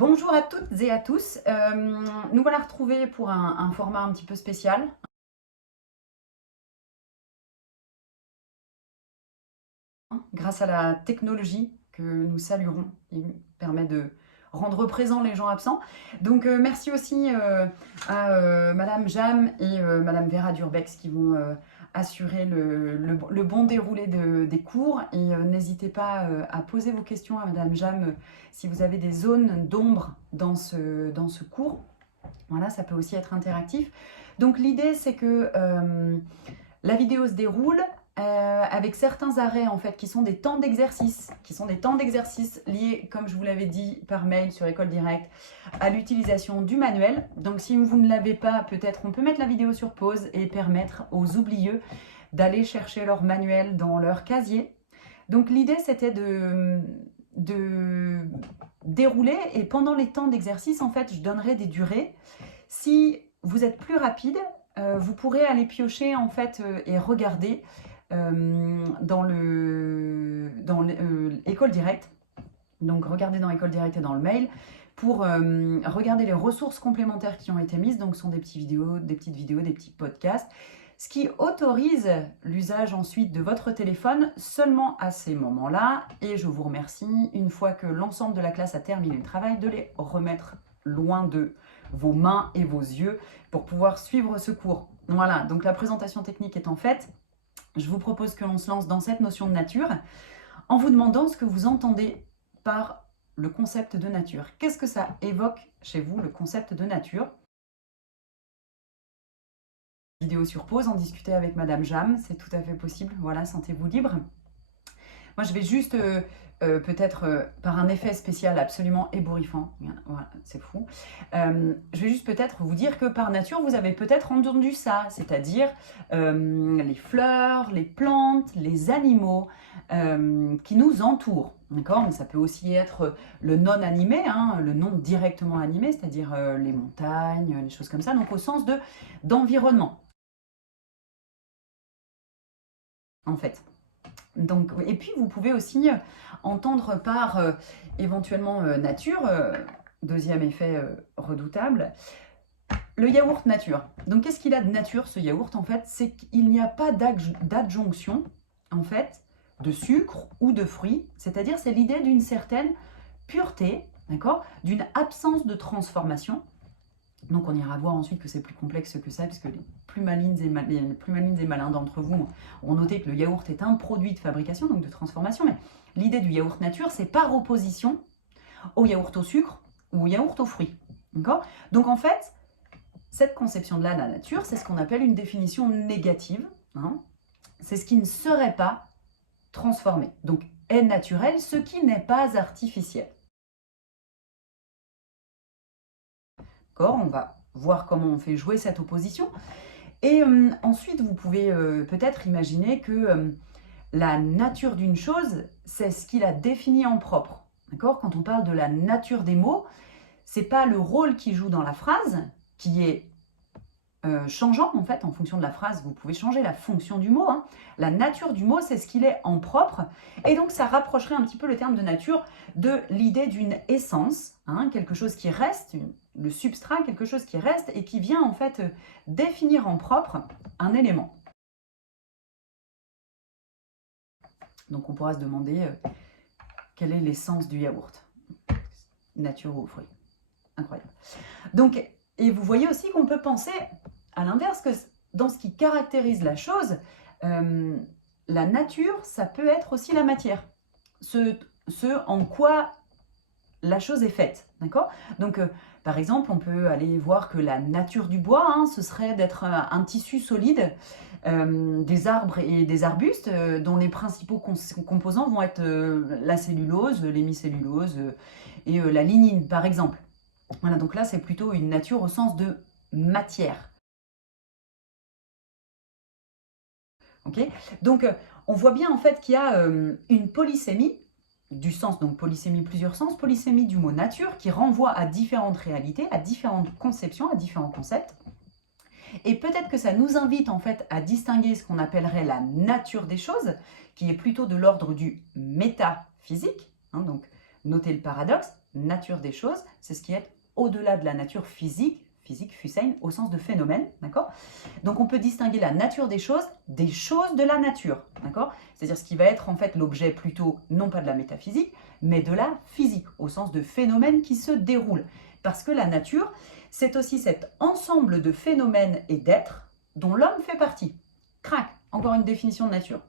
Bonjour à toutes et à tous. Nous voilà retrouvés pour un format un petit peu spécial. Grâce à la technologie que nous saluerons, il permet de rendre présents les gens absents. Donc merci aussi à Madame Jam et Madame Vera Durbex qui vont assurer le bon déroulé des cours. Et n'hésitez pas à poser vos questions à Madame Jam si vous avez des zones d'ombre dans ce cours. Voilà, ça peut aussi être interactif. Donc l'idée, c'est que la vidéo se déroule avec certains arrêts en fait qui sont des temps d'exercice, liés, comme je vous l'avais dit par mail sur École Directe, à l'utilisation du manuel. Donc si vous ne l'avez pas, peut-être on peut mettre la vidéo sur pause et permettre aux oublieux d'aller chercher leur manuel dans leur casier. Donc l'idée, c'était de dérouler, et pendant les temps d'exercice, en fait, je donnerai des durées. Si vous êtes plus rapide, vous pourrez aller piocher en fait et regarder dans École Directe. Donc regardez dans École Directe et dans le mail pour regarder les ressources complémentaires qui ont été mises. Donc ce sont des petites vidéos, des petits podcasts, ce qui autorise l'usage ensuite de votre téléphone seulement à ces moments-là. Et je vous remercie, une fois que l'ensemble de la classe a terminé le travail, de les remettre loin de vos mains et vos yeux pour pouvoir suivre ce cours. Voilà, donc la présentation technique étant faite, je vous propose que l'on se lance dans cette notion de nature en vous demandant ce que vous entendez par le concept de nature. Qu'est-ce que ça évoque chez vous, le concept de nature? Vidéo sur pause, en discuter avec Madame Jam, c'est tout à fait possible. Voilà, sentez-vous libre. Moi, je vais juste, peut-être par un effet spécial absolument ébouriffant, voilà, c'est fou, je vais juste peut-être vous dire que par nature, vous avez peut-être entendu ça, c'est-à-dire les fleurs, les plantes, les animaux qui nous entourent. D'accord? Mais ça peut aussi être le non animé, hein, le non directement animé, c'est-à-dire les montagnes, les choses comme ça, donc au sens d'environnement, en fait. Donc, et puis vous pouvez aussi entendre par éventuellement nature, deuxième effet redoutable, le yaourt nature. Donc qu'est-ce qu'il a de nature, ce yaourt? En fait, c'est qu'il n'y a pas d'adjonction en fait de sucre ou de fruits, c'est-à-dire c'est l'idée d'une certaine pureté, d'accord, d'une absence de transformation. Donc on ira voir ensuite que c'est plus complexe que ça, puisque les plus malines et malins d'entre vous ont noté que le yaourt est un produit de fabrication, donc de transformation. Mais l'idée du yaourt nature, c'est par opposition au yaourt au sucre ou au yaourt aux fruits. D'accord? Donc en fait, cette conception de la nature, c'est ce qu'on appelle une définition négative. Hein. C'est ce qui ne serait pas transformé. Donc est naturel, ce qui n'est pas artificiel. On va voir comment on fait jouer cette opposition. Et ensuite, vous pouvez peut-être imaginer que la nature d'une chose, c'est ce qui la définit en propre. D'accord? Quand on parle de la nature des mots, c'est pas le rôle qu'il joue dans la phrase qui est changeant en fait en fonction de la phrase. Vous pouvez changer la fonction du mot. Hein. La nature du mot, c'est ce qu'il est en propre. Et donc, ça rapprocherait un petit peu le terme de nature de l'idée d'une essence, hein, quelque chose qui reste, le substrat, quelque chose qui reste et qui vient en fait définir en propre un élément. Donc, on pourra se demander quelle est l'essence du yaourt, nature ou fruit. Incroyable. Donc, et vous voyez aussi qu'on peut penser à l'inverse, que dans ce qui caractérise la chose, la nature, ça peut être aussi la matière. Ce en quoi la chose est faite. D'accord? Donc, par exemple, on peut aller voir que la nature du bois, hein, ce serait d'être un tissu solide, des arbres et des arbustes, dont les principaux composants vont être la cellulose, l'hémicellulose et la lignine, par exemple. Voilà, donc là, c'est plutôt une nature au sens de matière. Ok? Donc, on voit bien en fait qu'il y a une polysémie du sens, donc polysémie, plusieurs sens, polysémie du mot nature qui renvoie à différentes réalités, à différentes conceptions, à différents concepts. Et peut-être que ça nous invite en fait à distinguer ce qu'on appellerait la nature des choses, qui est plutôt de l'ordre du métaphysique, hein, donc notez le paradoxe, nature des choses, c'est ce qui est au-delà de la nature physique, Fussein, au sens de phénomène, d'accord? Donc on peut distinguer la nature des choses de la nature, d'accord? C'est-à-dire ce qui va être en fait l'objet plutôt, non pas de la métaphysique, mais de la physique, au sens de phénomènes qui se déroulent. Parce que la nature, c'est aussi cet ensemble de phénomènes et d'êtres dont l'homme fait partie. Crac, encore une définition de nature.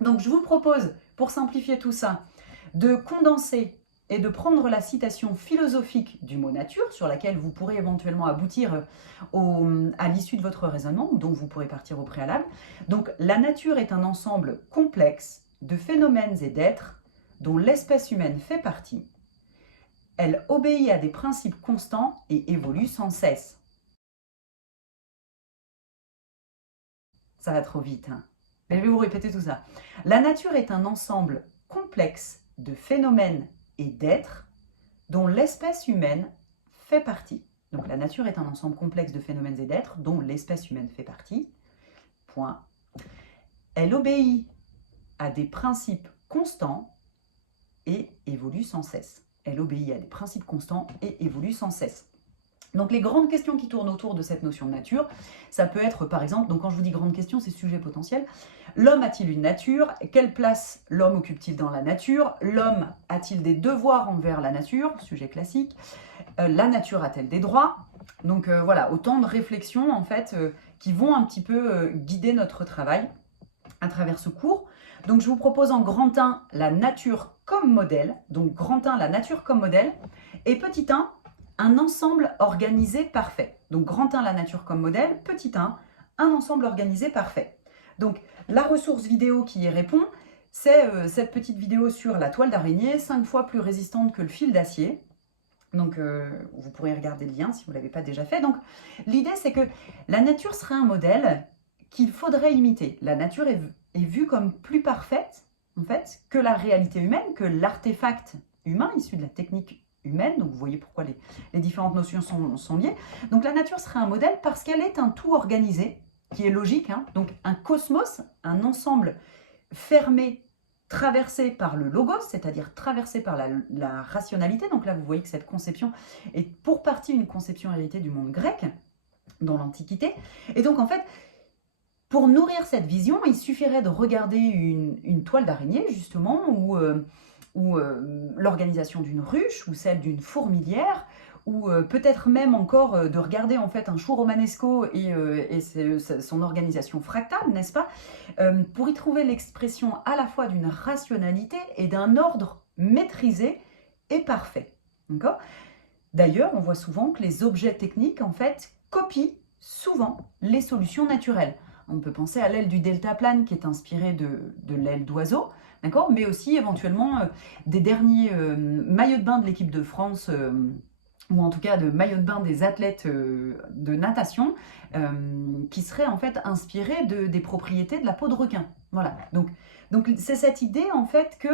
Donc je vous propose, pour simplifier tout ça, de condenser et de prendre la citation philosophique du mot nature, sur laquelle vous pourrez éventuellement aboutir à l'issue de votre raisonnement, dont vous pourrez partir au préalable. Donc la nature est un ensemble complexe de phénomènes et d'êtres dont l'espèce humaine fait partie. Elle obéit à des principes constants et évolue sans cesse. Ça va trop vite, hein. Mais je vais vous répéter tout ça. La nature est un ensemble complexe de phénomènes et d'êtres dont l'espèce humaine fait partie. Donc la nature est un ensemble complexe de phénomènes et d'êtres dont l'espèce humaine fait partie. Point. Elle obéit à des principes constants et évolue sans cesse. Elle obéit à des principes constants et évolue sans cesse. Donc les grandes questions qui tournent autour de cette notion de nature, ça peut être par exemple, donc quand je vous dis grandes questions, c'est sujet potentiel. L'homme a-t-il une nature? Quelle place l'homme occupe-t-il dans la nature? L'homme a-t-il des devoirs envers la nature? Sujet classique. La nature a-t-elle des droits? Donc voilà, autant de réflexions en fait qui vont un petit peu guider notre travail à travers ce cours. Donc je vous propose en grand 1 la nature comme modèle. Donc grand 1, la nature comme modèle. Et petit 1, un ensemble organisé parfait. Donc grand 1, la nature comme modèle. Petit 1, un ensemble organisé parfait. Donc la ressource vidéo qui y répond, c'est cette petite vidéo sur la toile d'araignée, 5 fois plus résistante que le fil d'acier. Donc vous pourrez regarder le lien si vous ne l'avez pas déjà fait. Donc l'idée c'est que la nature serait un modèle qu'il faudrait imiter. La nature est vue comme plus parfaite en fait que la réalité humaine, que l'artefact humain issu de la technique humaine. Donc vous voyez pourquoi les différentes notions sont liées. Donc la nature serait un modèle parce qu'elle est un tout organisé, qui est logique, hein. Donc un cosmos, un ensemble fermé, traversé par le logos, c'est-à-dire traversé par la rationalité. Donc là vous voyez que cette conception est pour partie une conception héritée du monde grec, dans l'Antiquité. Et donc en fait, pour nourrir cette vision, il suffirait de regarder une toile d'araignée, justement, ou l'organisation d'une ruche, ou celle d'une fourmilière, ou peut-être même encore de regarder en fait un chou romanesco et son organisation fractale, n'est-ce pas, pour y trouver l'expression à la fois d'une rationalité et d'un ordre maîtrisé et parfait. D'accord ? D'ailleurs, on voit souvent que les objets techniques en fait copient souvent les solutions naturelles. On peut penser à l'aile du deltaplane qui est inspirée de l'aile d'oiseau, d'accord, mais aussi éventuellement des derniers maillots de bain de l'équipe de France, ou en tout cas de maillots de bain des athlètes de natation, qui seraient en fait inspirés des propriétés de la peau de requin. Voilà, donc c'est cette idée en fait que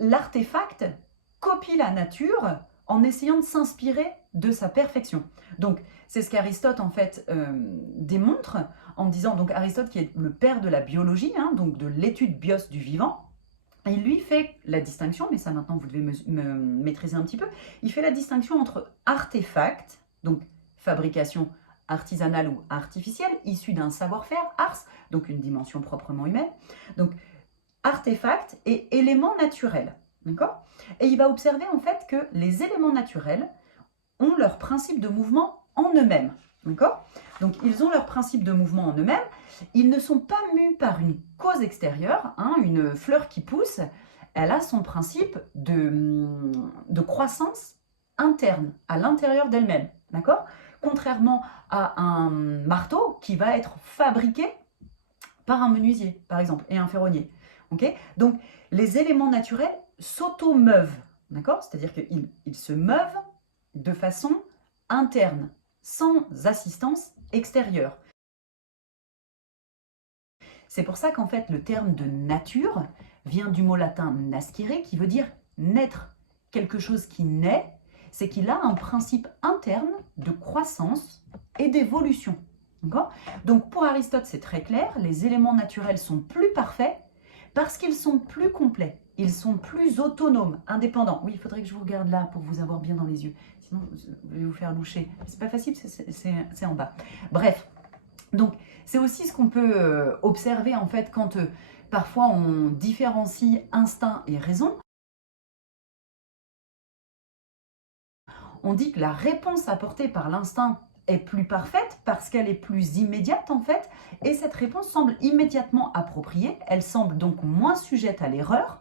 l'artefact copie la nature en essayant de s'inspirer de sa perfection. Donc, c'est ce qu'Aristote, en fait, démontre en disant, donc Aristote qui est le père de la biologie, hein, donc de l'étude bios du vivant, il lui fait la distinction, mais ça maintenant vous devez me maîtriser un petit peu, il fait la distinction entre artefact, donc fabrication artisanale ou artificielle, issue d'un savoir-faire, ars, donc une dimension proprement humaine, donc artefact et éléments naturels. D'accord ? Et il va observer en fait que les éléments naturels ont leur principe de mouvement en eux-mêmes. D'accord ? Donc ils ont leur principe de mouvement en eux-mêmes. Ils ne sont pas mus par une cause extérieure. Hein, une fleur qui pousse, elle a son principe de croissance interne, à l'intérieur d'elle-même. D'accord ? Contrairement à un marteau qui va être fabriqué par un menuisier, par exemple, et un ferronnier. Okay ? Donc les éléments naturels s'auto-meuvent, d'accord ? C'est-à-dire qu'ils se meuvent de façon interne, sans assistance extérieure. C'est pour ça qu'en fait le terme de nature vient du mot latin nascere qui veut dire naître. Quelque chose qui naît, c'est qu'il a un principe interne de croissance et d'évolution. Donc pour Aristote c'est très clair, les éléments naturels sont plus parfaits Parce qu'ils sont plus complets, ils sont plus autonomes, indépendants. Oui, il faudrait que je vous regarde là pour vous avoir bien dans les yeux. Sinon, je vais vous faire loucher. C'est pas facile, c'est en bas. Bref, donc c'est aussi ce qu'on peut observer en fait quand parfois on différencie instinct et raison. On dit que la réponse apportée par l'instinct est plus parfaite parce qu'elle est plus immédiate en fait, et cette réponse semble immédiatement appropriée, elle semble donc moins sujette à l'erreur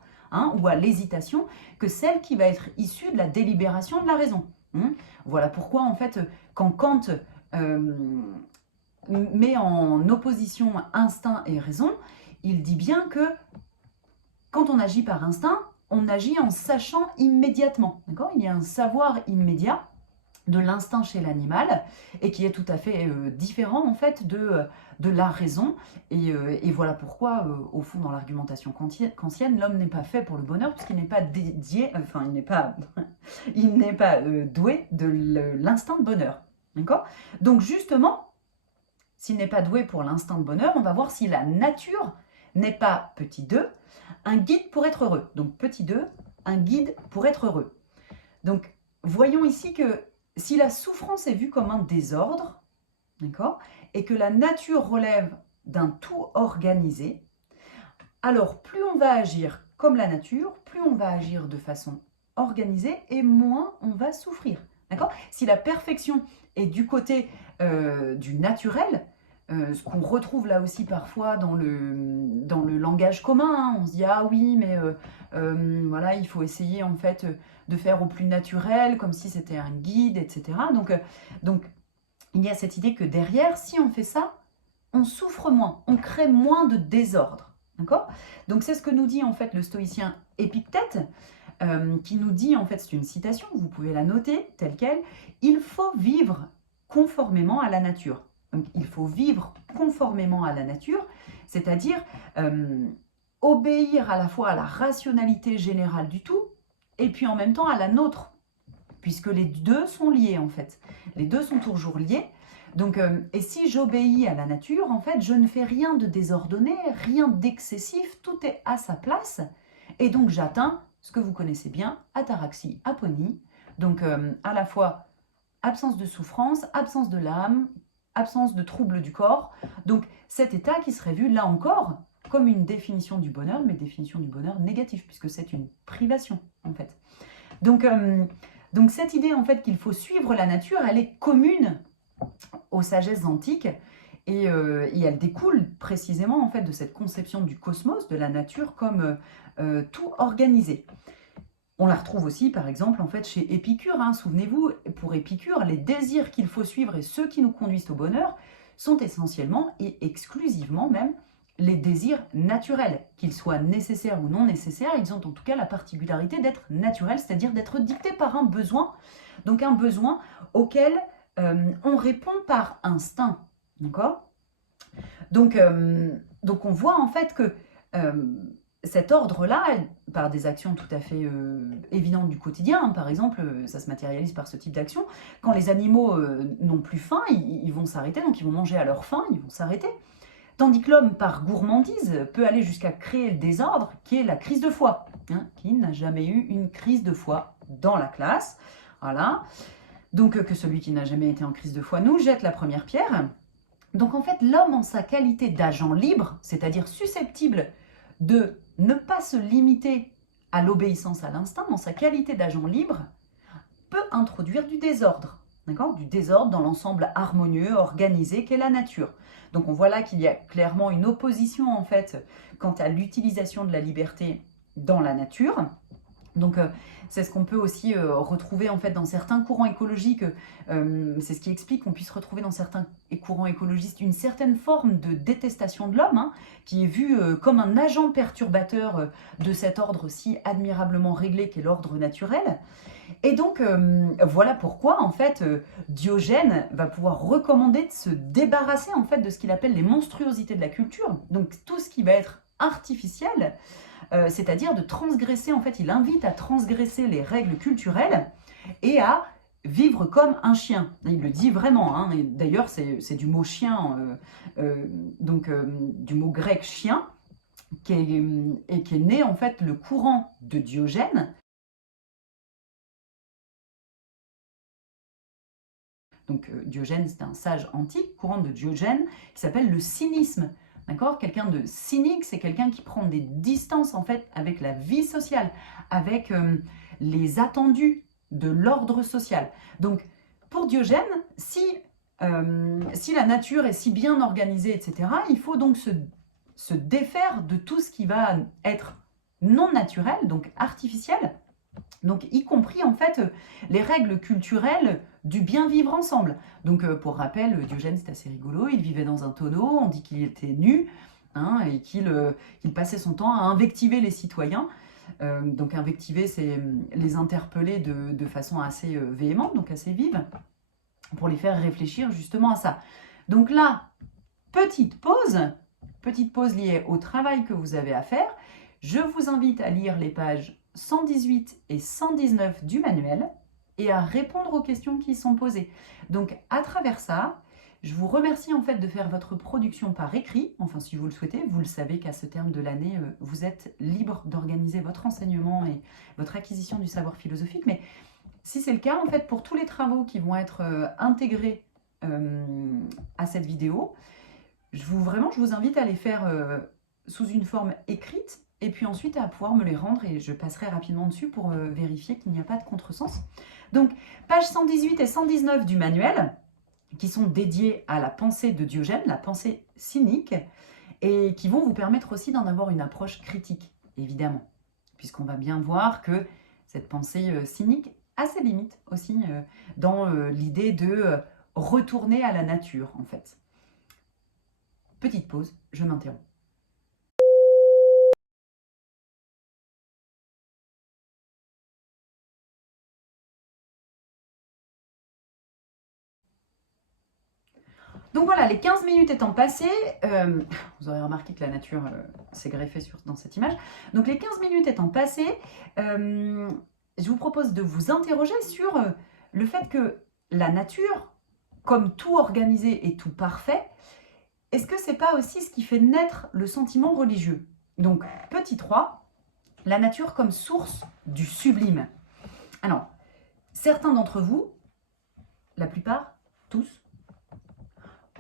ou à l'hésitation que celle qui va être issue de la délibération de la raison. Voilà pourquoi en fait quand Kant met en opposition instinct et raison, il dit bien que quand on agit par instinct, on agit en sachant immédiatement. D'accord ? Il y a un savoir immédiat de l'instinct chez l'animal et qui est tout à fait différent en fait de la raison. Et voilà pourquoi, au fond, dans l'argumentation kantienne, l'homme n'est pas fait pour le bonheur puisqu'il n'est pas dédié, enfin, il n'est pas doué de l'instinct de bonheur. D'accord ? Donc justement, s'il n'est pas doué pour l'instinct de bonheur, on va voir si la nature n'est pas, petit 2, un guide pour être heureux. Donc, petit 2, un guide pour être heureux. Donc, voyons ici que si la souffrance est vue comme un désordre, d'accord, et que la nature relève d'un tout organisé, alors plus on va agir comme la nature, plus on va agir de façon organisée et moins on va souffrir. D'accord ? Si la perfection est du côté du naturel, ce qu'on retrouve là aussi parfois dans le langage commun, on se dit ah oui mais voilà il faut essayer en fait de faire au plus naturel comme si c'était un guide, etc. Donc il y a cette idée que derrière, si on fait ça, on souffre moins, on crée moins de désordre. D'accord ? Donc c'est ce que nous dit en fait le stoïcien Épictète, qui nous dit, en fait c'est une citation, vous pouvez la noter telle quelle, il faut vivre conformément à la nature. Donc il faut vivre conformément à la nature, c'est-à-dire obéir à la fois à la rationalité générale du tout, et puis en même temps à la nôtre, puisque les deux sont liés en fait. Les deux sont toujours liés. Donc, et si j'obéis à la nature, en fait, je ne fais rien de désordonné, rien d'excessif, tout est à sa place. Et donc j'atteins ce que vous connaissez bien, ataraxie, aponie. Donc à la fois absence de souffrance, absence de l'âme, absence de trouble du corps. Donc cet état qui serait vu là encore comme une définition du bonheur, mais définition du bonheur négative, puisque c'est une privation en fait. Donc cette idée en fait qu'il faut suivre la nature, elle est commune aux sagesses antiques et elle découle précisément en fait de cette conception du cosmos, de la nature comme tout organisé. On la retrouve aussi, par exemple, en fait, chez Épicure. Souvenez-vous, pour Épicure, les désirs qu'il faut suivre et ceux qui nous conduisent au bonheur sont essentiellement et exclusivement même les désirs naturels. Qu'ils soient nécessaires ou non nécessaires, ils ont en tout cas la particularité d'être naturels, c'est-à-dire d'être dictés par un besoin. Donc un besoin auquel on répond par instinct. D'accord ? Donc on voit en fait que cet ordre-là, par des actions tout à fait évidentes du quotidien, par exemple, ça se matérialise par ce type d'action, quand les animaux n'ont plus faim, ils vont s'arrêter, donc ils vont manger à leur faim, ils vont s'arrêter. Tandis que l'homme, par gourmandise, peut aller jusqu'à créer le désordre, qui est la crise de foi. Qui n'a jamais eu une crise de foi dans la classe. Voilà. Donc que celui qui n'a jamais été en crise de foi nous jette la première pierre. Donc en fait, l'homme en sa qualité d'agent libre, c'est-à-dire susceptible de ne pas se limiter à l'obéissance à l'instinct, dans sa qualité d'agent libre, peut introduire du désordre. D'accord ? Du désordre dans l'ensemble harmonieux, organisé qu'est la nature. Donc on voit là qu'il y a clairement une opposition en fait quant à l'utilisation de la liberté dans la nature. Donc c'est ce qu'on peut aussi retrouver en fait dans certains courants écologiques, c'est ce qui explique qu'on puisse retrouver dans certains courants écologistes une certaine forme de détestation de l'homme, qui est vue comme un agent perturbateur de cet ordre si admirablement réglé qu'est l'ordre naturel. Et donc voilà pourquoi en fait Diogène va pouvoir recommander de se débarrasser en fait de ce qu'il appelle les monstruosités de la culture, donc tout ce qui va être artificiel. C'est-à-dire de transgresser, en fait, il invite à transgresser les règles culturelles et à vivre comme un chien. Il le dit vraiment, D'ailleurs, c'est du mot chien, du mot grec chien, et qui est né en fait le courant de Diogène. Donc Diogène, c'est un sage antique, courant de Diogène, qui s'appelle le cynisme. D'accord? Quelqu'un de cynique, c'est quelqu'un qui prend des distances en fait avec la vie sociale, avec les attendus de l'ordre social. Donc pour Diogène, si la nature est si bien organisée, etc., il faut donc se défaire de tout ce qui va être non naturel, donc artificiel, donc y compris en fait les règles culturelles du bien vivre ensemble. Donc pour rappel, Diogène c'est assez rigolo, il vivait dans un tonneau, on dit qu'il était nu, hein, et qu'il passait son temps à invectiver les citoyens. Donc invectiver, c'est les interpeller de façon assez véhémente, donc assez vive, pour les faire réfléchir justement à ça. Donc là, petite pause liée au travail que vous avez à faire. Je vous invite à lire les pages 118 et 119 du manuel et à répondre aux questions qui y sont posées. Donc à travers ça, je vous remercie en fait de faire votre production par écrit, enfin si vous le souhaitez, vous le savez qu'à ce terme de l'année, vous êtes libre d'organiser votre enseignement et votre acquisition du savoir philosophique, mais si c'est le cas, en fait, pour tous les travaux qui vont être intégrés à cette vidéo, je vous invite à les faire sous une forme écrite et puis ensuite à pouvoir me les rendre et je passerai rapidement dessus pour vérifier qu'il n'y a pas de contresens. Donc, pages 118 et 119 du manuel, qui sont dédiées à la pensée de Diogène, la pensée cynique, et qui vont vous permettre aussi d'en avoir une approche critique, évidemment, puisqu'on va bien voir que cette pensée cynique a ses limites aussi dans l'idée de retourner à la nature, en fait. Petite pause, je m'interromps. Donc voilà, les 15 minutes étant passées, vous aurez remarqué que la nature s'est greffée dans cette image. Donc les 15 minutes étant passées, je vous propose de vous interroger sur le fait que la nature, comme tout organisé et tout parfait, est-ce que c'est pas aussi ce qui fait naître le sentiment religieux? Donc, petit 3, la nature comme source du sublime. Alors, certains d'entre vous, la plupart, tous,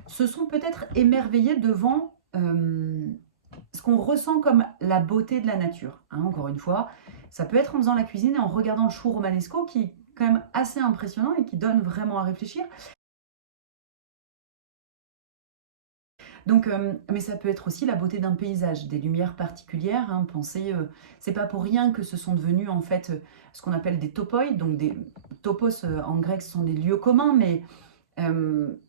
se sont peut-être émerveillés devant ce qu'on ressent comme la beauté de la nature. Hein, encore une fois, ça peut être en faisant la cuisine et en regardant le chou romanesco qui est quand même assez impressionnant et qui donne vraiment à réfléchir. Donc, mais ça peut être aussi la beauté d'un paysage, des lumières particulières. Hein, pensez, c'est pas pour rien que ce sont devenus en fait ce qu'on appelle des topoi. Donc des topos en grec ce sont des lieux communs, mais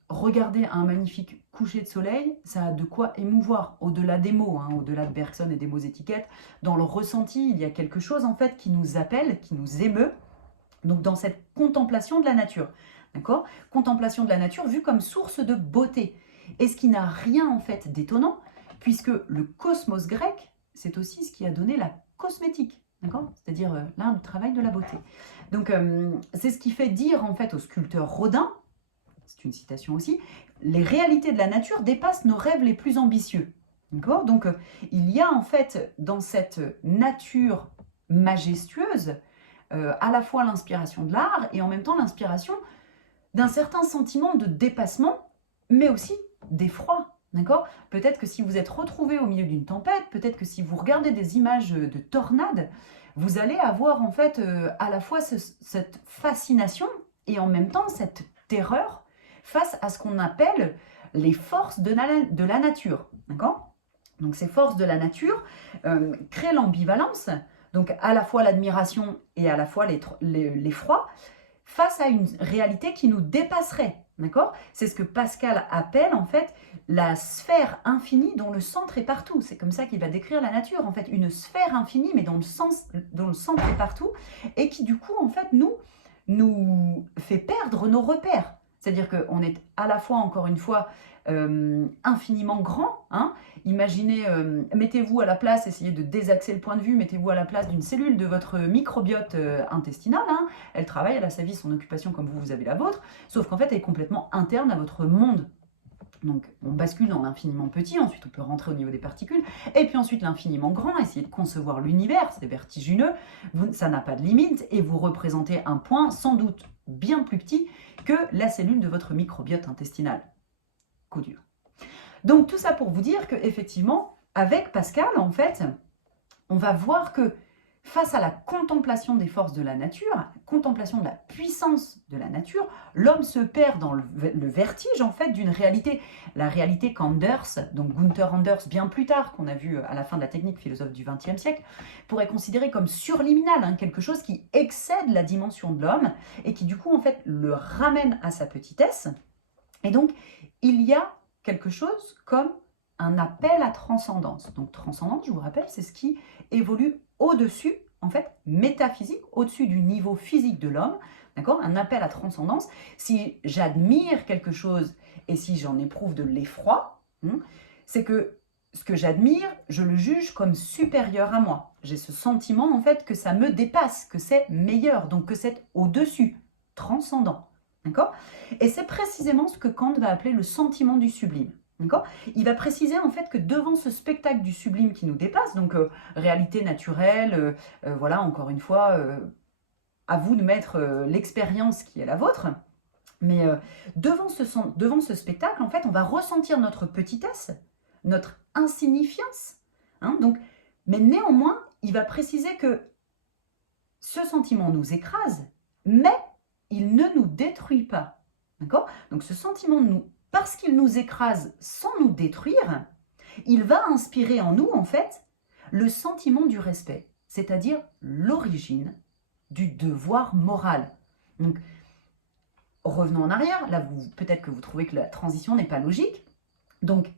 regarder un magnifique coucher de soleil, ça a de quoi émouvoir, au-delà des mots, hein, au-delà de Bergson et des mots étiquettes. Dans le ressenti, il y a quelque chose en fait qui nous appelle, qui nous émeut. Donc dans cette contemplation de la nature, d'accord? Contemplation de la nature vue comme source de beauté. Et ce qui n'a rien en fait d'étonnant, puisque le cosmos grec, c'est aussi ce qui a donné la cosmétique, d'accord? C'est-à-dire l'art du travail de la beauté. Donc c'est ce qui fait dire en fait au sculpteur Rodin, c'est une citation aussi, les réalités de la nature dépassent nos rêves les plus ambitieux. D'accord? Donc il y a en fait dans cette nature majestueuse à la fois l'inspiration de l'art et en même temps l'inspiration d'un certain sentiment de dépassement, mais aussi d'effroi. D'accord? Peut-être que si vous êtes retrouvé au milieu d'une tempête, peut-être que si vous regardez des images de tornades, vous allez avoir en fait à la fois cette fascination et en même temps cette terreur face à ce qu'on appelle les forces de la nature. D'accord? Donc ces forces de la nature créent l'ambivalence, donc à la fois l'admiration et à la fois l'effroi, face à une réalité qui nous dépasserait. D'accord? C'est ce que Pascal appelle en fait la sphère infinie dont le centre est partout. C'est comme ça qu'il va décrire la nature, en fait, une sphère infinie mais dont le centre est partout et qui du coup en fait nous fait perdre nos repères. C'est-à-dire qu'on est à la fois, encore une fois, infiniment grand. Hein. Imaginez, mettez-vous à la place, essayez de désaxer le point de vue, mettez-vous à la place d'une cellule de votre microbiote intestinal. Hein. Elle travaille, elle a sa vie, son occupation comme vous avez la vôtre, sauf qu'en fait, elle est complètement interne à votre monde. Donc, on bascule dans l'infiniment petit, ensuite on peut rentrer au niveau des particules, et puis ensuite l'infiniment grand, essayer de concevoir l'univers, c'est vertigineux, ça n'a pas de limite, et vous représentez un point sans doute bien plus petit que la cellule de votre microbiote intestinal. Coup dur. Donc tout ça pour vous dire qu'effectivement, avec Pascal, en fait, on va voir que face à la contemplation des forces de la nature, contemplation de la puissance de la nature, l'homme se perd dans le vertige en fait d'une réalité, la réalité qu'Anders, donc Gunther Anders, bien plus tard, qu'on a vu à la fin de la technique, philosophe du XXe siècle, pourrait considérer comme surliminal, hein, quelque chose qui excède la dimension de l'homme et qui du coup en fait le ramène à sa petitesse. Et donc il y a quelque chose comme un appel à transcendance. Donc transcendance, je vous rappelle, c'est ce qui évolue au-dessus, en fait, métaphysique, au-dessus du niveau physique de l'homme, d'accord? Un appel à transcendance. Si j'admire quelque chose et si j'en éprouve de l'effroi, c'est que ce que j'admire, je le juge comme supérieur à moi. J'ai ce sentiment, en fait, que ça me dépasse, que c'est meilleur, donc que c'est au-dessus, transcendant, d'accord? Et c'est précisément ce que Kant va appeler le sentiment du sublime. Il va préciser en fait que devant ce spectacle du sublime qui nous dépasse, donc réalité naturelle, voilà, encore une fois, à vous de mettre l'expérience qui est la vôtre, mais devant ce spectacle, en fait, on va ressentir notre petitesse, notre insignifiance, hein, donc, mais néanmoins, il va préciser que ce sentiment nous écrase, mais il ne nous détruit pas, d'accord? Donc ce sentiment parce qu'il nous écrase sans nous détruire, il va inspirer en nous, en fait, le sentiment du respect, c'est-à-dire l'origine du devoir moral. Donc, revenons en arrière, là, peut-être que vous trouvez que la transition n'est pas logique. Donc,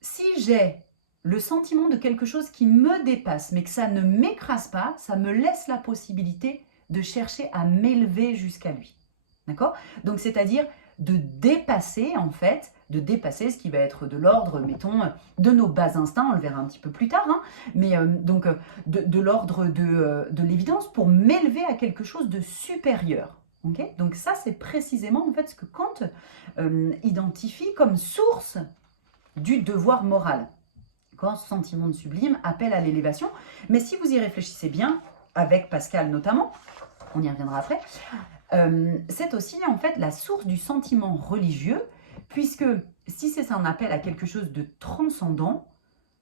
si j'ai le sentiment de quelque chose qui me dépasse, mais que ça ne m'écrase pas, ça me laisse la possibilité de chercher à m'élever jusqu'à lui. D'accord? Donc, c'est-à-dire de dépasser, en fait, de dépasser ce qui va être de l'ordre, mettons, de nos bas instincts, on le verra un petit peu plus tard, hein, mais donc de l'ordre de l'évidence pour m'élever à quelque chose de supérieur. Okay? Donc ça, c'est précisément en fait ce que Kant identifie comme source du devoir moral. Sentiment de sublime, appel à l'élévation. Mais si vous y réfléchissez bien, avec Pascal notamment, on y reviendra après, c'est aussi en fait la source du sentiment religieux, puisque si c'est un appel à quelque chose de transcendant,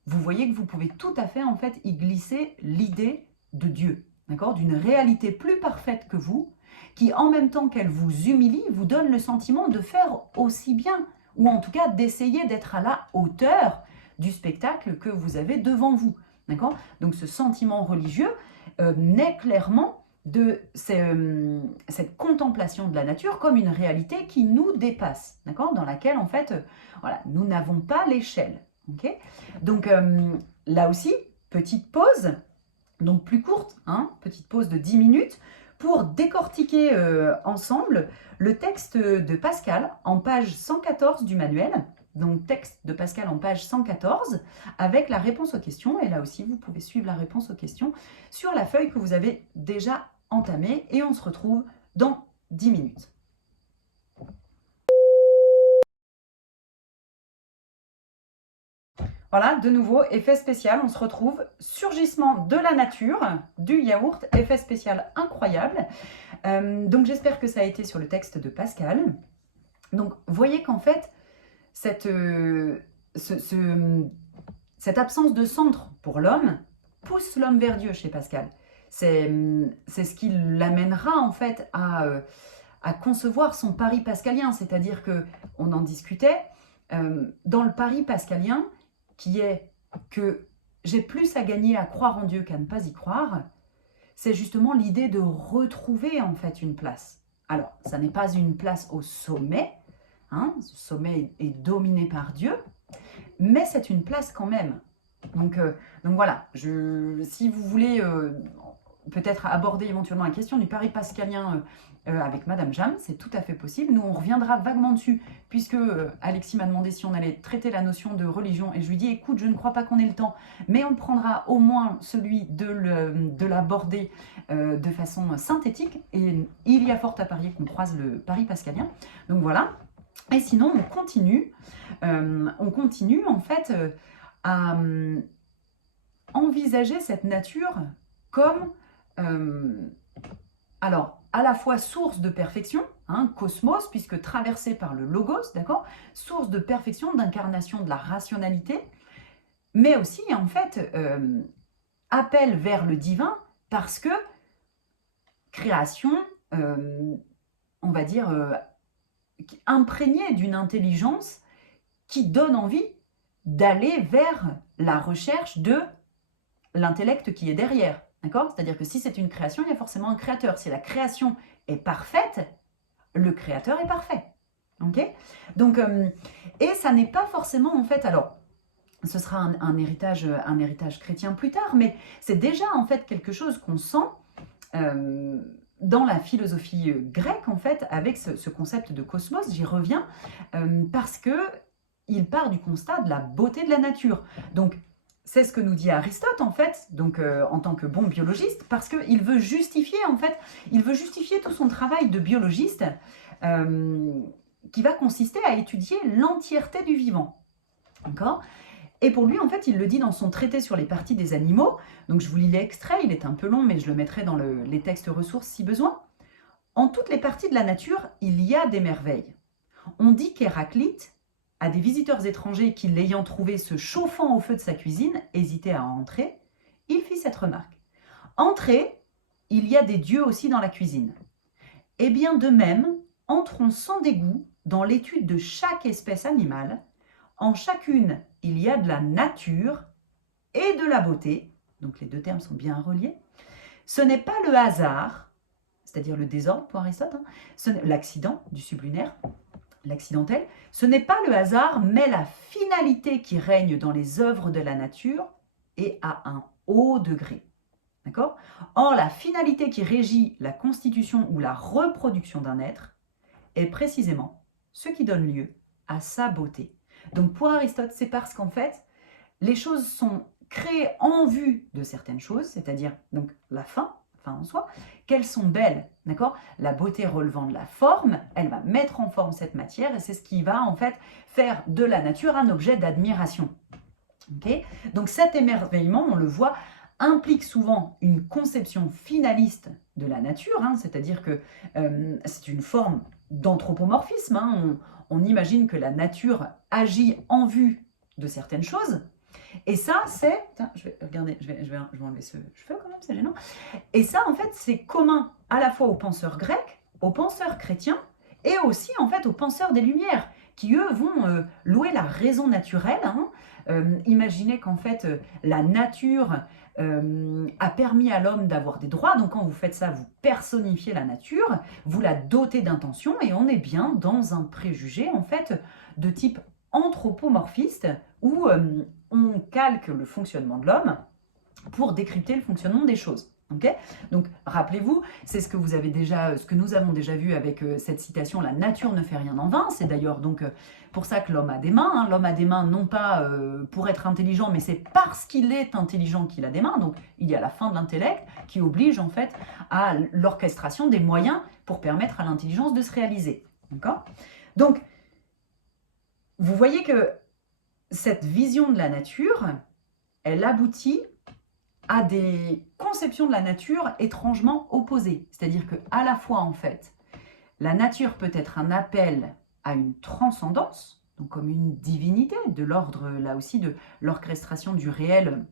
vous voyez que vous pouvez tout à fait en fait y glisser l'idée de Dieu, d'accord, d'une réalité plus parfaite que vous, qui en même temps qu'elle vous humilie, vous donne le sentiment de faire aussi bien, ou en tout cas d'essayer d'être à la hauteur du spectacle que vous avez devant vous, d'accord. Donc ce sentiment religieux naît clairement de cette contemplation de la nature comme une réalité qui nous dépasse, d'accord, dans laquelle en fait, voilà, nous n'avons pas l'échelle. Okay, donc là aussi, petite pause, donc plus courte, hein, petite pause de 10 minutes, pour décortiquer ensemble le texte de Pascal en page 114 du manuel. Donc texte de Pascal en page 114 avec la réponse aux questions. Et là aussi, vous pouvez suivre la réponse aux questions sur la feuille que vous avez déjà entamée. Et on se retrouve dans 10 minutes. Voilà, de nouveau, effet spécial, on se retrouve, surgissement de la nature, du yaourt, effet spécial incroyable. Donc j'espère que ça a été sur le texte de Pascal. Donc voyez qu'en fait, cette absence de centre pour l'homme pousse l'homme vers Dieu chez Pascal. C'est ce qui l'amènera en fait à concevoir son pari pascalien, c'est-à-dire qu'on en discutait, dans le pari pascalien, qui est que j'ai plus à gagner à croire en Dieu qu'à ne pas y croire, c'est justement l'idée de retrouver en fait une place. Alors, ça n'est pas une place au sommet, hein, ce sommet est dominé par Dieu, mais c'est une place quand même. Donc voilà, si vous voulez peut-être aborder éventuellement la question du pari pascalien avec Madame Jam, c'est tout à fait possible. Nous, on reviendra vaguement dessus, puisque Alexis m'a demandé si on allait traiter la notion de religion, et je lui dis, écoute, je ne crois pas qu'on ait le temps, mais on prendra au moins celui de l'aborder de façon synthétique, et il y a fort à parier qu'on croise le pari pascalien. Donc voilà. Et sinon, on continue en fait à envisager cette nature comme, alors, à la fois source de perfection, hein, cosmos, puisque traversé par le logos, d'accord, source de perfection, d'incarnation de la rationalité, mais aussi, en fait, appel vers le divin, parce que création, on va dire, imprégnée d'une intelligence qui donne envie d'aller vers la recherche de l'intellect qui est derrière. D'accord? C'est-à-dire que si c'est une création, il y a forcément un créateur. Si la création est parfaite, le créateur est parfait. Ok? Donc, et ça n'est pas forcément en fait, alors, ce sera un héritage chrétien plus tard, mais c'est déjà en fait quelque chose qu'on sent dans la philosophie grecque en fait, avec ce concept de cosmos. J'y reviens parce que il part du constat de la beauté de la nature. Donc, c'est ce que nous dit Aristote en fait, donc en tant que bon biologiste, parce qu'il veut justifier en fait, il veut justifier tout son travail de biologiste qui va consister à étudier l'entièreté du vivant. D'accord? Et pour lui, en fait, il le dit dans son traité sur les parties des animaux. Donc, je vous lis l'extrait, il est un peu long, mais je le mettrai dans les textes ressources si besoin. En toutes les parties de la nature, il y a des merveilles. On dit qu'Héraclite, à des visiteurs étrangers qui, l'ayant trouvé se chauffant au feu de sa cuisine, hésitaient à entrer, il fit cette remarque. Entrez, il y a des dieux aussi dans la cuisine. Et bien de même, entrons sans dégoût dans l'étude de chaque espèce animale. En chacune, il y a de la nature et de la beauté. Donc les deux termes sont bien reliés. Ce n'est pas le hasard, c'est-à-dire le désordre pour Aristote, hein, l'accident du sublunaire, l'accidentel. Ce n'est pas le hasard, mais la finalité qui règne dans les œuvres de la nature et à un haut degré. D'accord ? Or, la finalité qui régit la constitution ou la reproduction d'un être est précisément ce qui donne lieu à sa beauté. Donc pour Aristote, c'est parce qu'en fait, les choses sont créées en vue de certaines choses, c'est-à-dire donc la fin en soi, qu'elles sont belles, d'accord? La beauté relevant de la forme, elle va mettre en forme cette matière et c'est ce qui va en fait faire de la nature un objet d'admiration. Okay? Donc cet émerveillement, on le voit, implique souvent une conception finaliste de la nature, hein, c'est-à-dire que c'est une forme d'anthropomorphisme. Hein, on imagine que la nature agit en vue de certaines choses. Et ça, c'est... Je vais enlever ce cheveu quand même, c'est gênant. Et ça, en fait, c'est commun à la fois aux penseurs grecs, aux penseurs chrétiens, et aussi, en fait, aux penseurs des Lumières, qui, eux, vont louer la raison naturelle. Hein. Imaginez qu'en fait, la nature a permis à l'homme d'avoir des droits. Donc, quand vous faites ça, vous personnifiez la nature, vous la dotez d'intention, et on est bien dans un préjugé, en fait, de type anthropomorphiste, où on calque le fonctionnement de l'homme pour décrypter le fonctionnement des choses. Okay, donc rappelez-vous, c'est ce que nous avons déjà vu avec cette citation, la nature ne fait rien en vain. C'est d'ailleurs donc pour ça que l'homme a des mains. Hein. L'homme a des mains non pas pour être intelligent, mais c'est parce qu'il est intelligent qu'il a des mains. Donc il y a la fin de l'intellect qui oblige en fait à l'orchestration des moyens pour permettre à l'intelligence de se réaliser. D'accord ? Donc vous voyez que cette vision de la nature, elle aboutit à des conceptions de la nature étrangement opposées. C'est-à-dire qu'à la fois, en fait, la nature peut être un appel à une transcendance, donc comme une divinité, de l'ordre, là aussi, de l'orchestration du réel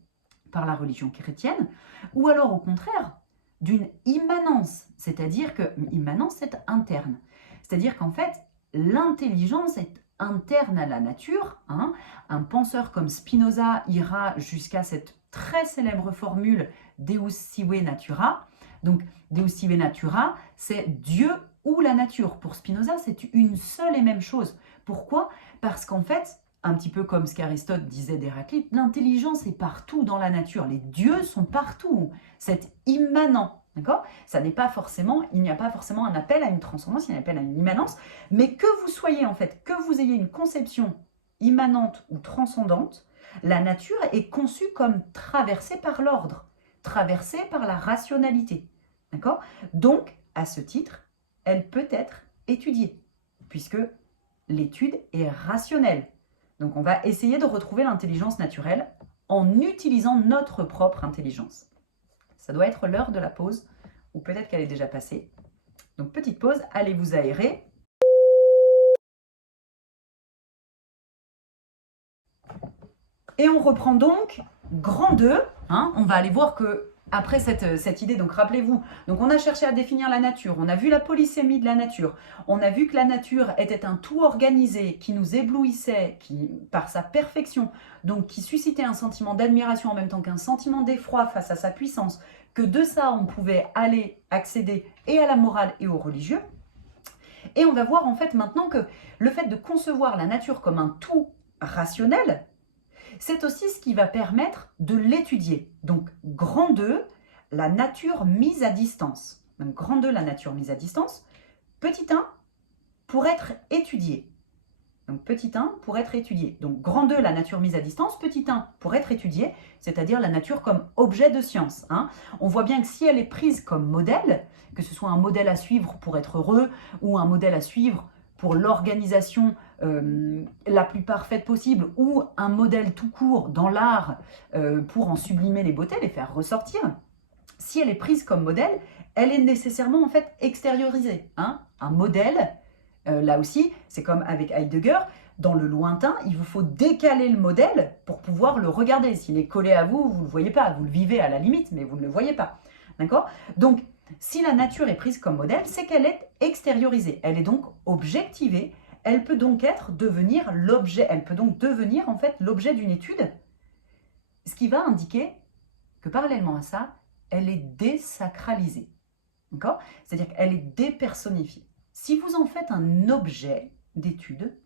par la religion chrétienne, ou alors, au contraire, d'une immanence, c'est-à-dire que immanence, c'est interne. C'est-à-dire qu'en fait, l'intelligence est interne à la nature. Hein. Un penseur comme Spinoza ira jusqu'à cette très célèbre formule Deus sive natura. Donc, Deus sive natura, c'est Dieu ou la nature. Pour Spinoza, c'est une seule et même chose. Pourquoi ? Parce qu'en fait, un petit peu comme ce qu'Aristote disait d'Héraclite, l'intelligence est partout dans la nature. Les dieux sont partout. C'est immanent. D'accord ? Ça n'est pas forcément, il n'y a pas forcément un appel à une transcendance, il y a un appel à une immanence, mais que vous soyez en fait, que vous ayez une conception immanente ou transcendante, la nature est conçue comme traversée par l'ordre, traversée par la rationalité. D'accord ? Donc, à ce titre, elle peut être étudiée, puisque l'étude est rationnelle. Donc on va essayer de retrouver l'intelligence naturelle en utilisant notre propre intelligence. Ça doit être l'heure de la pause, ou peut-être qu'elle est déjà passée. Donc petite pause, allez vous aérer. Et on reprend donc grand 2. On va aller voir que après cette idée, donc rappelez-vous, donc on a cherché à définir la nature, on a vu la polysémie de la nature, on a vu que la nature était un tout organisé qui nous éblouissait par sa perfection, donc qui suscitait un sentiment d'admiration en même temps qu'un sentiment d'effroi face à sa puissance, que de ça on pouvait aller accéder et à la morale et au religieux. Et on va voir en fait maintenant que le fait de concevoir la nature comme un tout rationnel, c'est aussi ce qui va permettre de l'étudier. Donc, grand 2, la nature mise à distance. Donc, grand 2, la nature mise à distance. Petit 1, pour être étudié. Donc, petit 1, pour être étudié. Donc, grand 2, la nature mise à distance. Petit 1, pour être étudié, c'est-à-dire la nature comme objet de science. On voit bien que si elle est prise comme modèle, que ce soit un modèle à suivre pour être heureux ou un modèle à suivre pour l'organisation la plus parfaite possible, ou un modèle tout court dans l'art pour en sublimer les beautés, les faire ressortir, si elle est prise comme modèle, elle est nécessairement en fait extériorisée. Un modèle, là aussi, c'est comme avec Heidegger, dans le lointain, il vous faut décaler le modèle pour pouvoir le regarder. S'il est collé à vous, vous ne le voyez pas, vous le vivez à la limite, mais vous ne le voyez pas. D'accord ? Donc, si la nature est prise comme modèle, c'est qu'elle est extériorisée. Elle est donc objectivée. Elle peut donc devenir l'objet. Elle peut donc devenir en fait l'objet d'une étude. Ce qui va indiquer que parallèlement à ça, elle est désacralisée. D'accord ? C'est-à-dire qu'elle est dépersonnifiée. Si vous en faites un objet d'étude,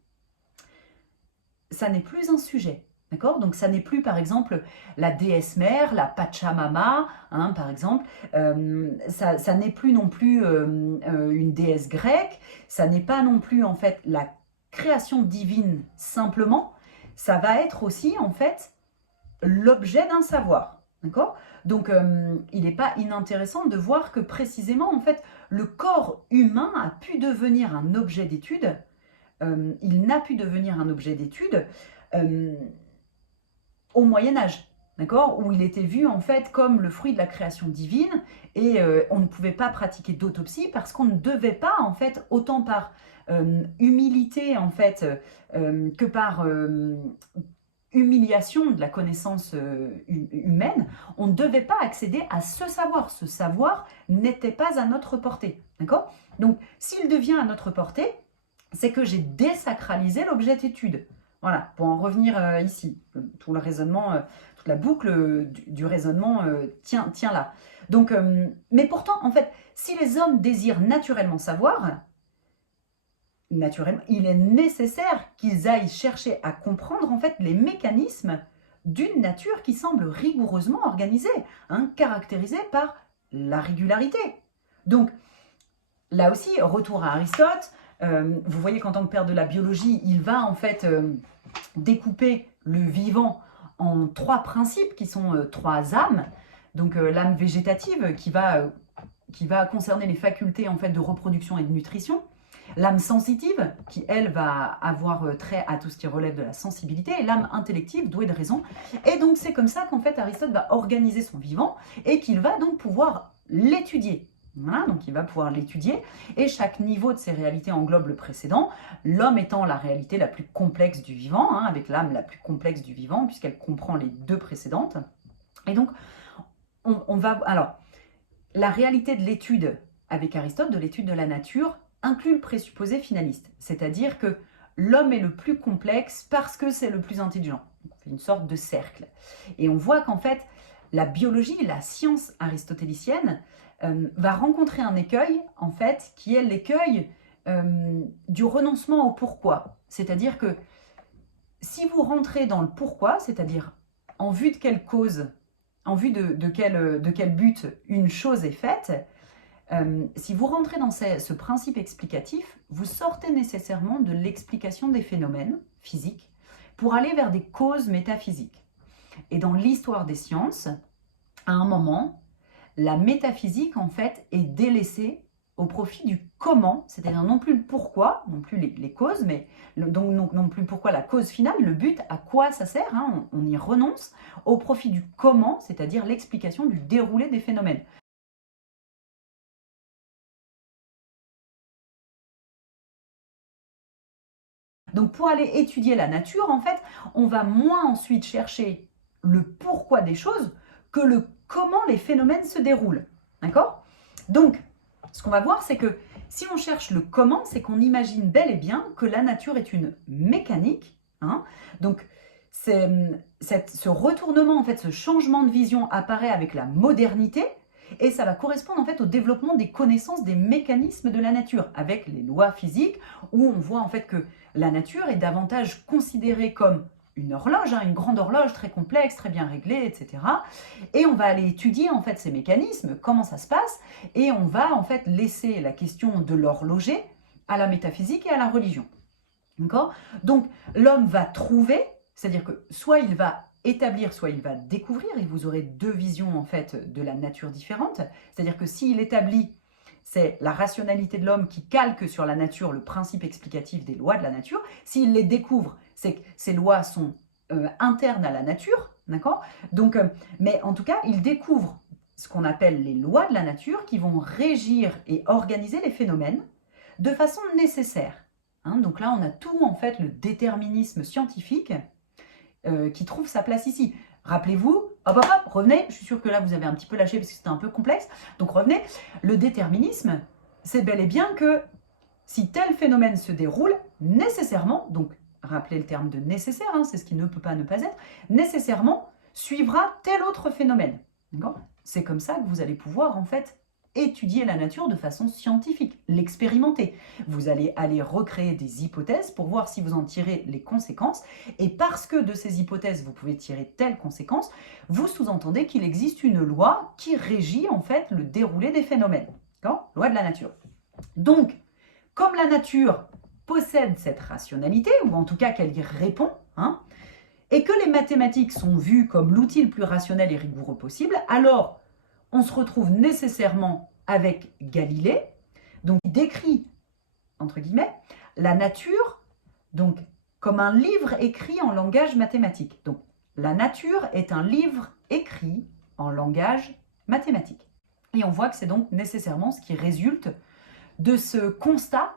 ça n'est plus un sujet. D'accord ? Donc ça n'est plus par exemple la déesse mère, la Pachamama, par exemple. Ça n'est plus non plus une déesse grecque. Ça n'est pas non plus en fait la création divine simplement. Ça va être aussi en fait l'objet d'un savoir. D'accord ? Donc il n'est pas inintéressant de voir que précisément en fait le corps humain a pu devenir un objet d'étude. Il n'a pu devenir un objet d'étude au Moyen-Âge, d'accord, où il était vu en fait comme le fruit de la création divine, et on ne pouvait pas pratiquer d'autopsie parce qu'on ne devait pas en fait, autant par humilité en fait que par humiliation de la connaissance humaine, on ne devait pas accéder à ce savoir. Ce savoir n'était pas à notre portée, d'accord ? Donc s'il devient à notre portée, c'est que j'ai désacralisé l'objet d'étude. Voilà, pour en revenir ici, tout le raisonnement, toute la boucle du raisonnement tient là. Donc, mais pourtant, en fait, si les hommes désirent naturellement savoir, naturellement, il est nécessaire qu'ils aillent chercher à comprendre en fait les mécanismes d'une nature qui semble rigoureusement organisée, caractérisée par la régularité. Donc, là aussi, retour à Aristote. Vous voyez qu'en tant que père de la biologie, il va en fait découper le vivant en 3 principes qui sont 3 âmes. Donc l'âme végétative qui va concerner les facultés en fait de reproduction et de nutrition. L'âme sensitive qui, elle, va avoir trait à tout ce qui relève de la sensibilité. Et l'âme intellective douée de raison. Et donc c'est comme ça qu'en fait Aristote va organiser son vivant et qu'il va donc pouvoir l'étudier. Voilà, donc il va pouvoir l'étudier, et chaque niveau de ces réalités englobe le précédent, l'homme étant la réalité la plus complexe du vivant, avec l'âme la plus complexe du vivant, puisqu'elle comprend les 2 précédentes. Et donc, on va... Alors, la réalité de l'étude avec Aristote, de l'étude de la nature, inclut le présupposé finaliste, c'est-à-dire que l'homme est le plus complexe parce que c'est le plus intelligent. On fait une sorte de cercle. Et on voit qu'en fait, la biologie, la science aristotélicienne, va rencontrer un écueil, en fait, qui est l'écueil du renoncement au pourquoi. C'est-à-dire que si vous rentrez dans le pourquoi, c'est-à-dire en vue de quelle cause, en vue de quel but une chose est faite, si vous rentrez dans ce principe explicatif, vous sortez nécessairement de l'explication des phénomènes physiques pour aller vers des causes métaphysiques. Et dans l'histoire des sciences, à un moment, la métaphysique, en fait, est délaissée au profit du comment, c'est-à-dire non plus le pourquoi, non plus les causes, mais donc non plus pourquoi la cause finale, le but, à quoi ça sert, hein, on y renonce, au profit du comment, c'est-à-dire l'explication du déroulé des phénomènes. Donc pour aller étudier la nature, en fait, on va moins ensuite chercher le pourquoi des choses que le comment les phénomènes se déroulent. D'accord? Donc, ce qu'on va voir, c'est que si on cherche le comment, c'est qu'on imagine bel et bien que la nature est une mécanique. Hein. Donc, ce retournement, en fait, ce changement de vision apparaît avec la modernité et ça va correspondre en fait au développement des connaissances des mécanismes de la nature avec les lois physiques où on voit en fait que la nature est davantage considérée comme une horloge, hein, une grande horloge très complexe, très bien réglée, etc. Et on va aller étudier en fait ces mécanismes, comment ça se passe, et on va en fait laisser la question de l'horloger à la métaphysique et à la religion. D'accord? Donc l'homme va trouver, c'est-à-dire que soit il va établir, soit il va découvrir, et vous aurez deux visions en fait de la nature différentes. C'est-à-dire que s'il établit, c'est la rationalité de l'homme qui calque sur la nature le principe explicatif des lois de la nature. S'il les découvre, c'est que ces lois sont internes à la nature, d'accord? Donc, mais en tout cas, il découvre ce qu'on appelle les lois de la nature qui vont régir et organiser les phénomènes de façon nécessaire. Hein, donc là, on a tout en fait le déterminisme scientifique qui trouve sa place ici. Rappelez-vous, hop, revenez, je suis sûre que là vous avez un petit peu lâché parce que c'était un peu complexe, donc revenez, le déterminisme, c'est bel et bien que si tel phénomène se déroule, nécessairement, donc rappelez le terme de nécessaire, hein, c'est ce qui ne peut pas ne pas être, nécessairement suivra tel autre phénomène. C'est comme ça que vous allez pouvoir en fait étudier la nature de façon scientifique, l'expérimenter. Vous allez aller recréer des hypothèses pour voir si vous en tirez les conséquences. Et parce que de ces hypothèses, vous pouvez tirer telle conséquence, vous sous-entendez qu'il existe une loi qui régit en fait le déroulé des phénomènes. Loi de la nature. Donc, comme la nature possède cette rationalité, ou en tout cas qu'elle y répond, hein, et que les mathématiques sont vues comme l'outil le plus rationnel et rigoureux possible, alors on se retrouve nécessairement avec Galilée, donc il décrit, entre guillemets, la nature donc, comme un livre écrit en langage mathématique. Donc, la nature est un livre écrit en langage mathématique. Et on voit que c'est donc nécessairement ce qui résulte de ce constat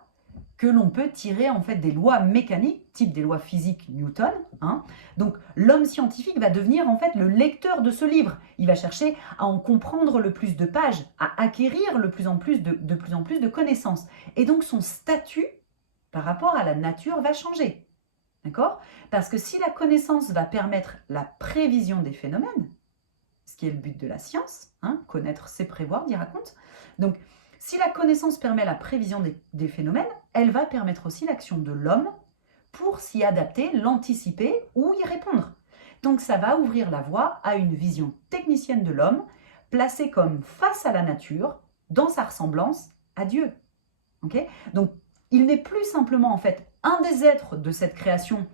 que l'on peut tirer en fait des lois mécaniques, type des lois physiques Newton. Hein. Donc l'homme scientifique va devenir en fait le lecteur de ce livre. Il va chercher à en comprendre le plus de pages, à acquérir de plus en plus de connaissances. Et donc son statut par rapport à la nature va changer. D'accord? Parce que si la connaissance va permettre la prévision des phénomènes, ce qui est le but de la science, hein, connaître c'est prévoir, dit raconte. Donc si la connaissance permet la prévision des phénomènes, elle va permettre aussi l'action de l'homme pour s'y adapter, l'anticiper ou y répondre. Donc ça va ouvrir la voie à une vision technicienne de l'homme, placée comme face à la nature, dans sa ressemblance à Dieu. Okay? Donc il n'est plus simplement en fait un des êtres de cette création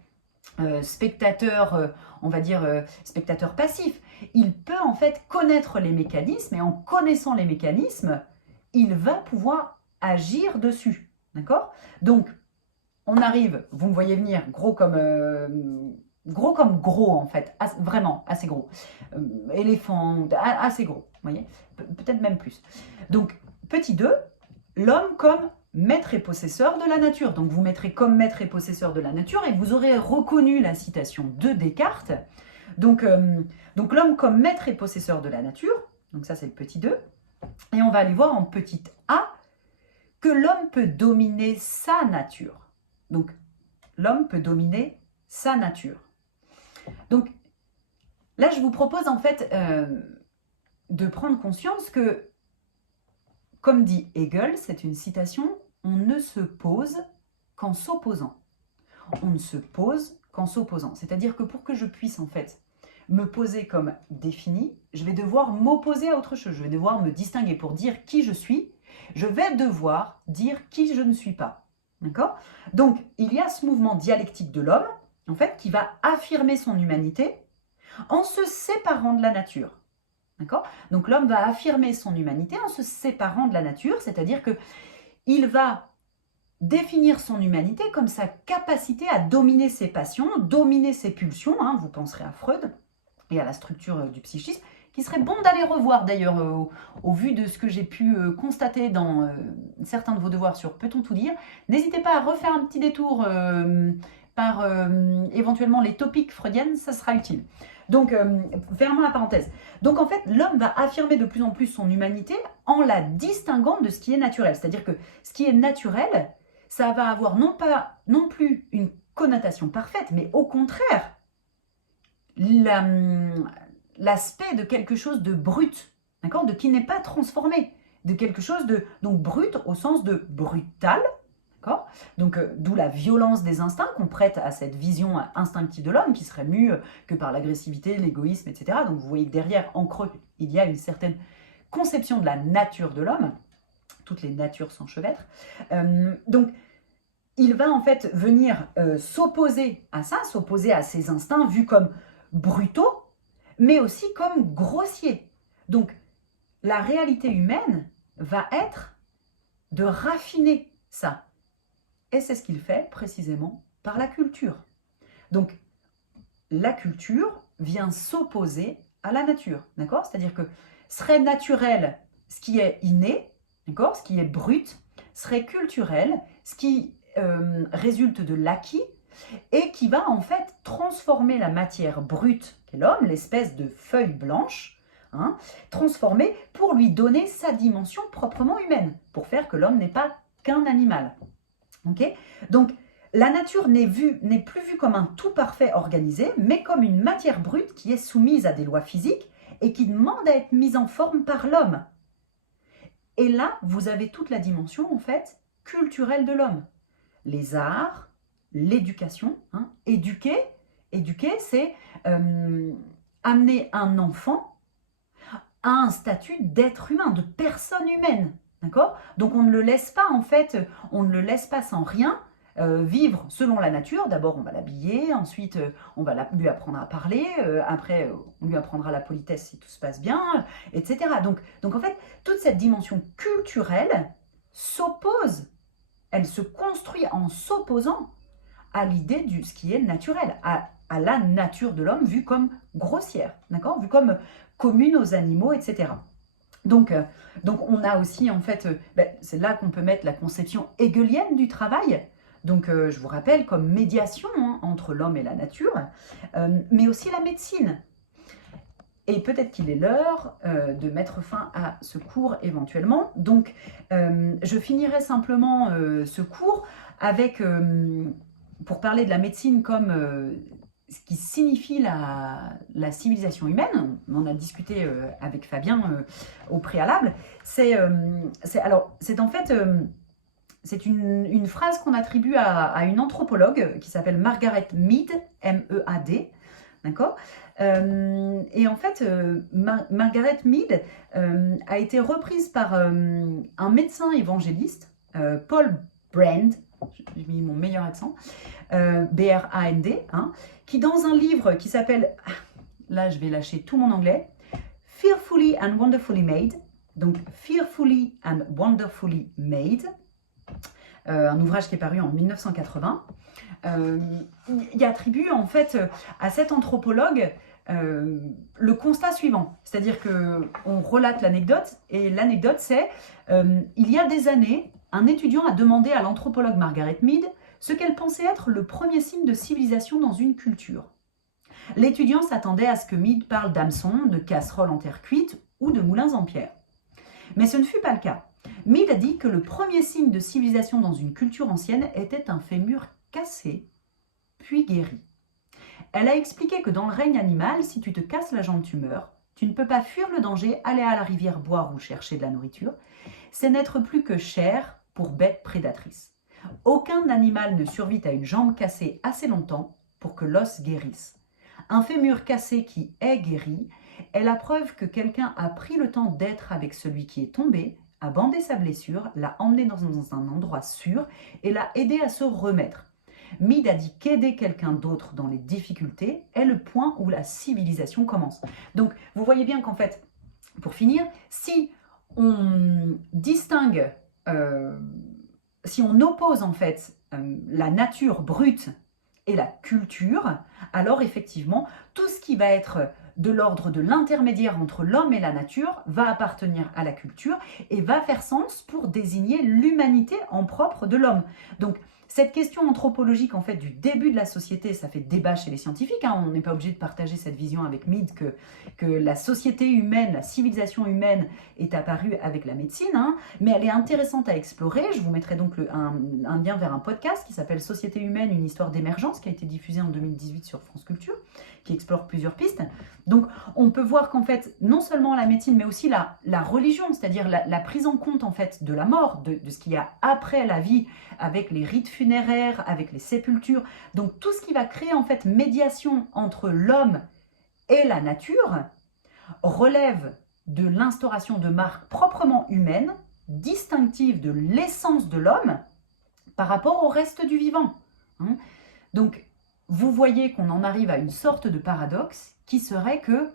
spectateur, on va dire spectateur passif. Il peut en fait connaître les mécanismes et en connaissant les mécanismes, il va pouvoir agir dessus. D'accord? Donc, on arrive, vous me voyez venir, gros comme gros en fait, vraiment assez gros. Éléphant, assez gros, vous voyez? Peut-être même plus. Donc, petit 2, l'homme comme maître et possesseur de la nature. Donc, vous mettrez comme maître et possesseur de la nature et vous aurez reconnu la citation de Descartes. Donc l'homme comme maître et possesseur de la nature. Donc, ça, c'est le petit 2. Et on va aller voir en petit a que l'homme peut dominer sa nature. Donc, l'homme peut dominer sa nature. Donc, là, je vous propose en fait de prendre conscience que, comme dit Hegel, c'est une citation, on ne se pose qu'en s'opposant. On ne se pose qu'en s'opposant. C'est-à-dire que pour que je puisse en fait me poser comme défini, je vais devoir m'opposer à autre chose. Je vais devoir me distinguer pour dire qui je suis. Je vais devoir dire qui je ne suis pas. D'accord? Donc, il y a ce mouvement dialectique de l'homme, en fait, qui va affirmer son humanité en se séparant de la nature. D'accord? Donc l'homme va affirmer son humanité en se séparant de la nature, c'est-à-dire qu'il va définir son humanité comme sa capacité à dominer ses passions, dominer ses pulsions, hein, vous penserez à Freud et à la structure du psychisme, qui serait bon d'aller revoir d'ailleurs au vu de ce que j'ai pu constater dans certains de vos devoirs sur Peut-on tout dire. N'hésitez pas à refaire un petit détour par éventuellement les topiques freudiennes, ça sera utile. Donc, fermons la parenthèse. Donc, en fait, l'homme va affirmer de plus en plus son humanité en la distinguant de ce qui est naturel. C'est-à-dire que ce qui est naturel, ça va avoir non plus une connotation parfaite, mais au contraire, l'aspect de quelque chose de brut, d'accord, de qui n'est pas transformé, de quelque chose de donc brut au sens de brutal, d'accord, donc d'où la violence des instincts qu'on prête à cette vision instinctive de l'homme qui serait mue que par l'agressivité, l'égoïsme, etc. Donc vous voyez que derrière, en creux, il y a une certaine conception de la nature de l'homme. Toutes les natures s'enchevêtrent. Donc il va en fait venir s'opposer à ça, s'opposer à ces instincts vus comme brutaux, mais aussi comme grossiers. Donc, la réalité humaine va être de raffiner ça. Et c'est ce qu'il fait précisément par la culture. Donc, la culture vient s'opposer à la nature, d'accord? C'est-à-dire que serait naturel ce qui est inné, d'accord? Ce qui est brut, serait culturel ce qui résulte de l'acquis et qui va en fait transformer la matière brute qu'est l'homme, l'espèce de feuille blanche, hein, transformer pour lui donner sa dimension proprement humaine, pour faire que l'homme n'est pas qu'un animal. Okay? Donc, la nature n'est plus vue comme un tout parfait organisé, mais comme une matière brute qui est soumise à des lois physiques et qui demande à être mise en forme par l'homme. Et là, vous avez toute la dimension, en fait, culturelle de l'homme. Les arts, l'éducation. Hein. Éduquer, c'est amener un enfant à un statut d'être humain, de personne humaine. D'accord ? Donc on ne le laisse pas, en fait, on ne le laisse pas sans rien vivre selon la nature. D'abord, on va l'habiller, ensuite, on va lui apprendre à parler, après, on lui apprendra la politesse si tout se passe bien, etc. Donc en fait, toute cette dimension culturelle s'oppose, elle se construit en s'opposant à l'idée de ce qui est naturel, à la nature de l'homme vue comme grossière, d'accord, vue comme commune aux animaux, etc. Donc on a aussi, en fait, c'est là qu'on peut mettre la conception hegelienne du travail, donc je vous rappelle, comme médiation entre l'homme et la nature, mais aussi la médecine. Et peut-être qu'il est l'heure de mettre fin à ce cours éventuellement. Donc, je finirai simplement ce cours avec, pour parler de la médecine comme ce qui signifie la civilisation humaine. On en a discuté avec Fabien au préalable. C'est en fait... c'est une phrase qu'on attribue à une anthropologue qui s'appelle Margaret Mead, M-E-A-D, d'accord ? Et en fait, Margaret Mead a été reprise par un médecin évangéliste, Paul Brand, j'ai mis mon meilleur accent, B-R-A-N-D, hein, qui dans un livre qui s'appelle, là je vais lâcher tout mon anglais, Fearfully and Wonderfully Made, donc Fearfully and Wonderfully Made, un ouvrage qui est paru en 1980, il attribue en fait à cet anthropologue le constat suivant, c'est-à-dire qu'on relate l'anecdote, et l'anecdote c'est il y a des années, un étudiant a demandé à l'anthropologue Margaret Mead ce qu'elle pensait être le premier signe de civilisation dans une culture. L'étudiant s'attendait à ce que Mead parle d'hameçons, de casseroles en terre cuite ou de moulins en pierre. Mais ce ne fut pas le cas. Mead a dit que le premier signe de civilisation dans une culture ancienne était un fémur cassé, puis guéri. Elle a expliqué que dans le règne animal, si tu te casses la jambe, tu meurs. Tu ne peux pas fuir le danger, aller à la rivière boire ou chercher de la nourriture. C'est n'être plus que chair pour bête prédatrice. Aucun animal ne survit à une jambe cassée assez longtemps pour que l'os guérisse. Un fémur cassé qui est guéri est la preuve que quelqu'un a pris le temps d'être avec celui qui est tombé, a bandé sa blessure, l'a emmené dans un endroit sûr et l'a aidé à se remettre. Mead a dit qu'aider quelqu'un d'autre dans les difficultés est le point où la civilisation commence. Donc, vous voyez bien qu'en fait, pour finir, si on distingue, si on oppose en fait la nature brute et la culture, alors effectivement, tout ce qui va être de l'ordre de l'intermédiaire entre l'homme et la nature va appartenir à la culture et va faire sens pour désigner l'humanité en propre de l'homme. Donc, cette question anthropologique en fait du début de la société, ça fait débat chez les scientifiques, hein. On n'est pas obligé de partager cette vision avec Mead que la société humaine, la civilisation humaine est apparue avec la médecine, hein, mais elle est intéressante à explorer. Je vous mettrai donc un lien vers un podcast qui s'appelle Société humaine, une histoire d'émergence, qui a été diffusé en 2018 sur France Culture, qui explore plusieurs pistes. Donc on peut voir qu'en fait, non seulement la médecine, mais aussi la religion, c'est-à-dire la prise en compte en fait de la mort, de ce qu'il y a après la vie, avec les rites funéraires, avec les sépultures, donc tout ce qui va créer en fait médiation entre l'homme et la nature, relève de l'instauration de marques proprement humaines, distinctives de l'essence de l'homme par rapport au reste du vivant. Donc, vous voyez qu'on en arrive à une sorte de paradoxe qui serait que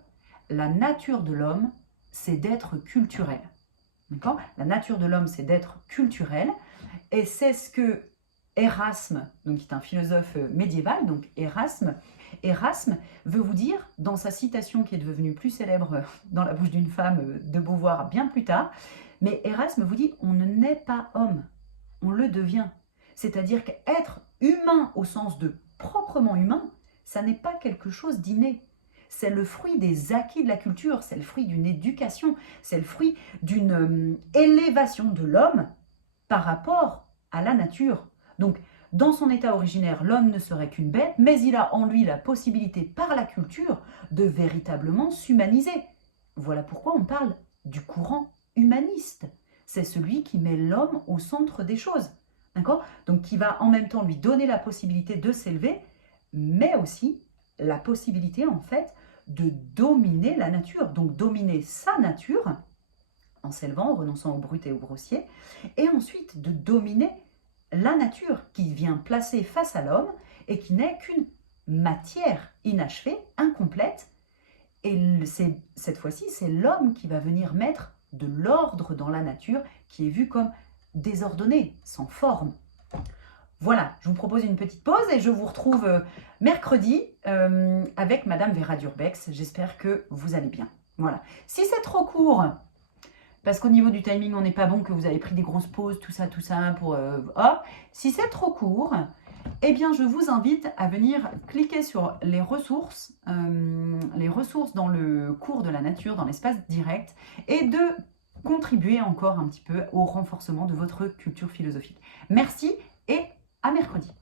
la nature de l'homme, c'est d'être culturel. D'accord ? La nature de l'homme, c'est d'être culturel, et c'est ce que Erasme, donc qui est un philosophe médiéval, donc Erasme veut vous dire, dans sa citation qui est devenue plus célèbre dans la bouche d'une femme de Beauvoir bien plus tard, mais Erasme vous dit, on ne naît pas homme, on le devient. C'est-à-dire qu'être humain au sens de proprement humain, ça n'est pas quelque chose d'inné. C'est le fruit des acquis de la culture, c'est le fruit d'une éducation, c'est le fruit d'une élévation de l'homme par rapport à la nature. Donc, dans son état originaire, l'homme ne serait qu'une bête, mais il a en lui la possibilité, par la culture, de véritablement s'humaniser. Voilà pourquoi on parle du courant humaniste. C'est celui qui met l'homme au centre des choses. D'accord ? Donc, qui va en même temps lui donner la possibilité de s'élever, mais aussi la possibilité, en fait, de dominer la nature. Donc, dominer sa nature, en s'élevant, en renonçant au brut et au grossier, et ensuite de dominer la nature qui vient placer face à l'homme et qui n'est qu'une matière inachevée, incomplète. Et cette fois-ci, c'est l'homme qui va venir mettre de l'ordre dans la nature qui est vue comme désordonnée, sans forme. Voilà, je vous propose une petite pause et je vous retrouve mercredi avec Madame Vera Durbex. J'espère que vous allez bien. Voilà. Si c'est trop court, parce qu'au niveau du timing, on n'est pas bon, que vous avez pris des grosses pauses, tout ça, pour... hop. Si c'est trop court, eh bien, je vous invite à venir cliquer sur les ressources dans le cours de la nature, dans l'espace direct, et de contribuer encore un petit peu au renforcement de votre culture philosophique. Merci et à mercredi.